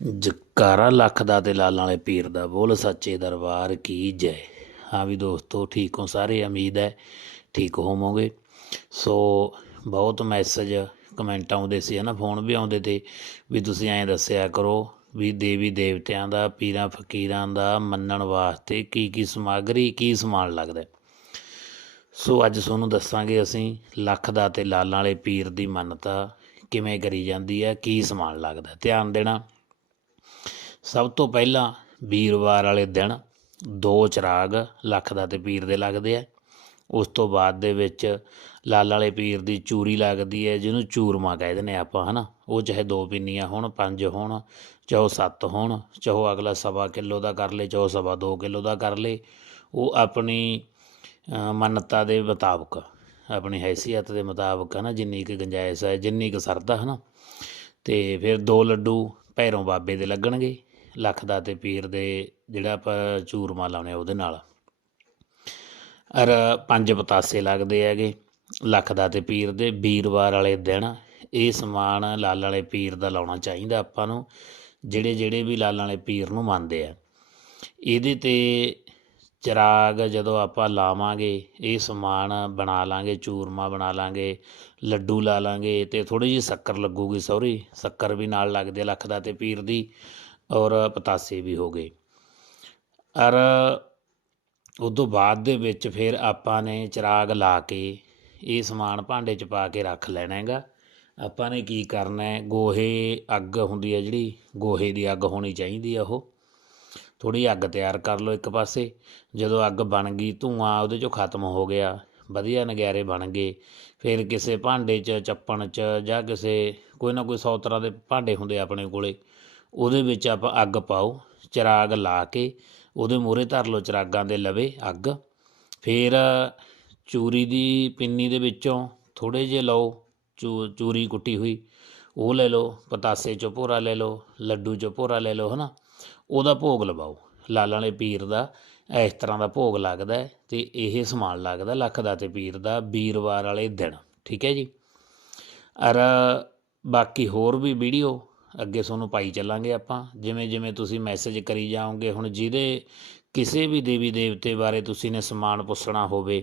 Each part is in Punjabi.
ਜਕਾਰਾ ਲੱਖ ਦਾ ਤੇ ਲਾਲਾਂ ਵਾਲੇ ਪੀਰ ਦਾ ਬੋਲ, ਸੱਚੇ ਦਰਬਾਰ ਕੀ ਜੈ। ਹਾਂ ਵੀ ਦੋਸਤੋ, ਠੀਕ ਹੋ ਸਾਰੇ? ਉਮੀਦ ਹੈ ਠੀਕ ਹੋਵੋਗੇ। ਸੋ ਬਹੁਤ ਮੈਸੇਜ ਕਮੈਂਟ ਆਉਂਦੇ ਸੀ, ਹਨਾ? ਫੋਨ ਵੀ ਆਉਂਦੇ ਤੇ ਵੀ ਤੁਸੀਂ ਐਂ ਦੱਸਿਆ ਕਰੋ ਵੀ ਦੇਵੀ ਦੇਵਤਿਆਂ ਦਾ, ਪੀਰਾਂ ਫਕੀਰਾਂ ਦਾ ਮੰਨਣ ਵਾਸਤੇ ਕੀ ਕੀ ਸਮੱਗਰੀ, ਕੀ ਸਮਾਨ ਲੱਗਦਾ ਸੋ ਅੱਜ ਤੁਹਾਨੂੰ ਦੱਸਾਂਗੇ ਅਸੀਂ ਲੱਖ ਦਾ ਤੇ ਲਾਲਾਂ ਵਾਲੇ ਪੀਰ ਦੀ ਮੰਨਤਾ ਕਿਵੇਂ ਕਰੀ ਜਾਂਦੀ ਹੈ, ਕੀ ਸਮਾਨ ਲੱਗਦਾ ਧਿਆਨ ਦੇਣਾ। ਸਭ ਤੋਂ ਪਹਿਲਾਂ ਵੀਰਵਾਰ ਵਾਲੇ ਦਿਨ ਦੋ ਚਿਰਾਗ ਲੱਖ ਦਾ ਤੇ ਪੀਰ ਦੇ ਲੱਗਦੇ ਆ। ਉਸ ਤੋਂ ਬਾਅਦ ਦੇ ਵਿੱਚ ਲਾਲ ਵਾਲੇ ਪੀਰ ਦੀ ਚੂਰੀ ਲੱਗਦੀ ਹੈ, ਜਿਹਨੂੰ ਚੂਰਮਾ ਕਹਿ ਦਿੰਦੇ ਆਪਾਂ, ਹਨਾ? ਉਹ ਚਾਹੇ ਦੋ ਪਿੰਨੀਆਂ ਹੋਣ, ਪੰਜ ਹੋਣ, ਚਾਹੇ ਸੱਤ ਹੋਣ, ਚਾਹੇ ਅਗਲਾ ਸਵਾ ਕਿਲੋ ਦਾ ਕਰ ਲੇ, ਚਾਹੇ ਸਵਾ ਦੋ ਕਿਲੋ ਦਾ ਕਰ ਲੇ, ਉਹ ਆਪਣੀ ਮੰਨਤਾ ਦੇ ਮੁਤਾਬਕ, ਆਪਣੀ ਹੈਸੀਅਤ ਦੇ ਮੁਤਾਬਕ, ਹਨਾ? ਜਿੰਨੀ ਕੁ ਗੁੰਜਾਇਸ਼ ਹੈ, ਜਿੰਨੀ ਕੁ ਸਰਦਾ ਹਨਾ? ਤੇ ਫਿਰ ਦੋ ਲੱਡੂ ਭੈਰੋਂ ਬਾਬੇ ਦੇ ਲੱਗਣਗੇ। ਲੱਖ ਦਾ ਤੇ ਪੀਰ ਦੇ ਜਿਹੜਾ ਆਪਾਂ ਚੂਰਮਾ ਲਾਉਣੇ ਆ ਉਹਦੇ ਨਾਲ। ਅਰ ਪੰਜ ਪਤਾਸੇ ਲੱਗਦੇ ਹੈਗੇ, ਲੱਖ ਦਾ ਤੇ ਪੀਰ ਦੇ। ਵੀਰਵਾਰ ਵਾਲੇ ਦਿਨ ਇਹ ਸਮਾਨ ਲਾਲ ਵਾਲੇ ਪੀਰ ਦਾ ਲਾਉਣਾ ਚਾਹੀਦਾ ਆਪਾਂ ਨੂੰ, ਜਿਹੜੇ ਜਿਹੜੇ ਵੀ ਲਾਲ ਵਾਲੇ ਪੀਰ ਨੂੰ ਮੰਨਦੇ ਆ। ਇਹਦੇ ਤੇ ਚਿਰਾਗ ਜਦੋਂ ਆਪਾਂ ਲਾਵਾਂਗੇ, ਇਹ ਸਮਾਨ ਬਣਾ ਲਾਂਗੇ, ਚੂਰਮਾ ਬਣਾ ਲਾਂਗੇ, ਲੱਡੂ ਲਾ ਲਾਂਗੇ ਤੇ ਥੋੜੀ ਜਿਹੀ ਸ਼ੱਕਰ ਲੱਗੂਗੀ ਸੌਰੀ, ਸ਼ੱਕਰ ਵੀ ਨਾਲ ਲੱਗਦੇ ਆ ਲੱਖ ਦਾ ਤੇ ਪੀਰ ਦੀ। ਔਰ ਪਤਾਸੇ ਵੀ ਹੋ ਗਏ। ਔਰ ਉਦੋਂ ਬਾਅਦ ਦੇ ਵਿੱਚ ਫਿਰ ਆਪਾਂ ਨੇ ਚਿਰਾਗ ਲਾ ਕੇ ਇਹ ਸਮਾਨ ਭਾਂਡੇ 'ਚ ਪਾ ਕੇ ਰੱਖ ਲੈਣਾ ਹੈਗਾ। ਆਪਾਂ ਨੇ ਕੀ ਕਰਨਾ ਹੈ, ਗੋਹੇ ਅੱਗ ਹੁੰਦੀ ਹੈ ਜਿਹੜੀ, ਗੋਹੇ ਦੀ ਅੱਗ ਹੋਣੀ ਚਾਹੀਦੀ ਆ ਉਹ। ਥੋੜੀ ਅੱਗ ਤਿਆਰ ਕਰ ਲਓ ਇੱਕ ਪਾਸੇ। ਜਦੋਂ ਅੱਗ ਬਣ ਗਈ, ਧੂਆਂ ਉਹਦੇ 'ਚੋਂ ਖਤਮ ਹੋ ਗਿਆ, ਵਧੀਆ ਨਗਿਆਰੇ ਬਣ ਗਏ। ਫਿਰ ਕਿਸੇ ਭਾਂਡੇ 'ਚ, ਚੱਪਣ 'ਚ ਜਾਂ ਕਿਸੇ ਕੋਈ ਨਾ ਕੋਈ ਸੌ ਤਰ੍ਹਾਂ ਦੇ ਭਾਂਡੇ ਹੁੰਦੇ ਆਪਣੇ ਕੋਲੇ। ਉਹਦੇ ਵਿੱਚ ਆਪਾਂ ਅੱਗ ਪਾਓ, ਚਿਰਾਗ ਲਾ ਕੇ ਉਹਦੇ ਮੂਹਰੇ ਧਰ ਲਓ ਚਿਰਾਗਾਂ ਦੇ ਲਵੇ ਅੱਗ। ਫਿਰ ਚੂਰੀ ਦੀ ਪਿੰਨੀ ਦੇ ਵਿੱਚੋਂ ਥੋੜੇ ਜਿਹੇ ਲਓ, ਚੂ, ਚੂਰੀ ਕੁੱਟੀ ਹੋਈ, ਉਹ ਲੈ ਲਓ, ਪਤਾਸੇ ਚੋਂ ਭੋਰਾ ਲੈ ਲਓ, ਲੱਡੂ ਚੋਂ ਭੋਰਾ ਲੈ ਲਓ, ਹਨਾ? ਉਹਦਾ ਭੋਗ ਲਵਾਓ। ਲਾਲਾਂ ਵਾਲੇ ਪੀਰ ਦਾ ਇਸ ਤਰ੍ਹਾਂ ਦਾ ਭੋਗ ਲੱਗਦਾ ਹੈ ਤੇ ਇਹ ਸਮਾਨ ਲੱਗਦਾ ਲੱਖ ਦਾ ਤੇ ਪੀਰ ਦਾ ਵੀਰਵਾਰ ਵਾਲੇ ਦਿਨ, ਠੀਕ ਹੈ ਜੀ? ਅਰ ਬਾਕੀ ਹੋਰ ਵੀ ਵੀਡੀਓ ਅੱਗੇ ਤੁਹਾਨੂੰ ਪਾਈ ਚੱਲਾਂਗੇ ਆਪਾਂ। ਜਿਵੇਂ ਜਿਵੇਂ ਤੁਸੀਂ ਮੈਸੇਜ ਕਰੀ ਜਾਓਗੇ, ਹੁਣ ਜਿਹਦੇ ਕਿਸੇ ਵੀ ਦੇਵੀ ਦੇਵਤੇ ਬਾਰੇ ਤੁਸੀਂ ਨੇ ਸਮਾਨ ਪੁੱਛਣਾ ਹੋਵੇ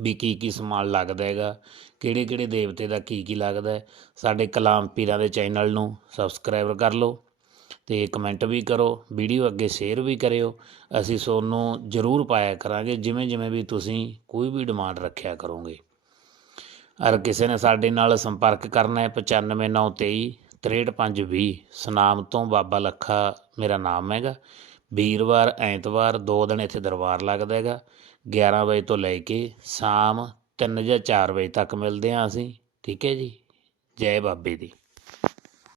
ਵੀ ਕੀ ਕੀ ਸਮਾਨ ਲੱਗਦਾ ਹੈਗਾ, ਕਿਹੜੇ ਕਿਹੜੇ ਦੇਵਤੇ ਦਾ ਕੀ ਕੀ ਲੱਗਦਾ ਸਾਡੇ ਕਲਾਮ ਪੀਰਾਂ ਦੇ ਚੈਨਲ ਨੂੰ ਸਬਸਕ੍ਰਾਈਬ ਕਰ ਲਓ ਤੇ ਕਮੈਂਟ ਵੀ ਕਰੋ, ਵੀਡੀਓ ਅੱਗੇ ਸ਼ੇਅਰ ਵੀ ਕਰਿਓ। ਅਸੀਂ ਤੁਹਾਨੂੰ ਜ਼ਰੂਰ ਪਾਇਆ ਕਰਾਂਗੇ, ਜਿਵੇਂ ਜਿਵੇਂ ਵੀ ਤੁਸੀਂ ਕੋਈ ਵੀ ਡਿਮਾਂਡ ਰੱਖਿਆ ਕਰੋਗੇ। ਅਰ ਕਿਸੇ ਨੇ ਸਾਡੇ ਨਾਲ ਸੰਪਰਕ ਕਰਨਾ ਹੈ 95923 63520 ਸਨਾਮ ਤੋਂ ਬਾਬਾ ਲੱਖਾ ਮੇਰਾ ਨਾਮ ਹੈਗਾ। ਵੀਰਵਾਰ, ਐਤਵਾਰ, ਦੋ ਦਿਨ ਇੱਥੇ ਦਰਬਾਰ ਲੱਗਦਾ ਹੈਗਾ। 11 ਵਜੇ ਤੋਂ ਲੈ ਕੇ ਸ਼ਾਮ 3 ਜਾਂ 4 ਵਜੇ ਤੱਕ ਮਿਲਦੇ ਹਾਂ ਅਸੀਂ। ਠੀਕ ਹੈ ਜੀ। ਜੈ ਬਾਬੇ ਦੀ।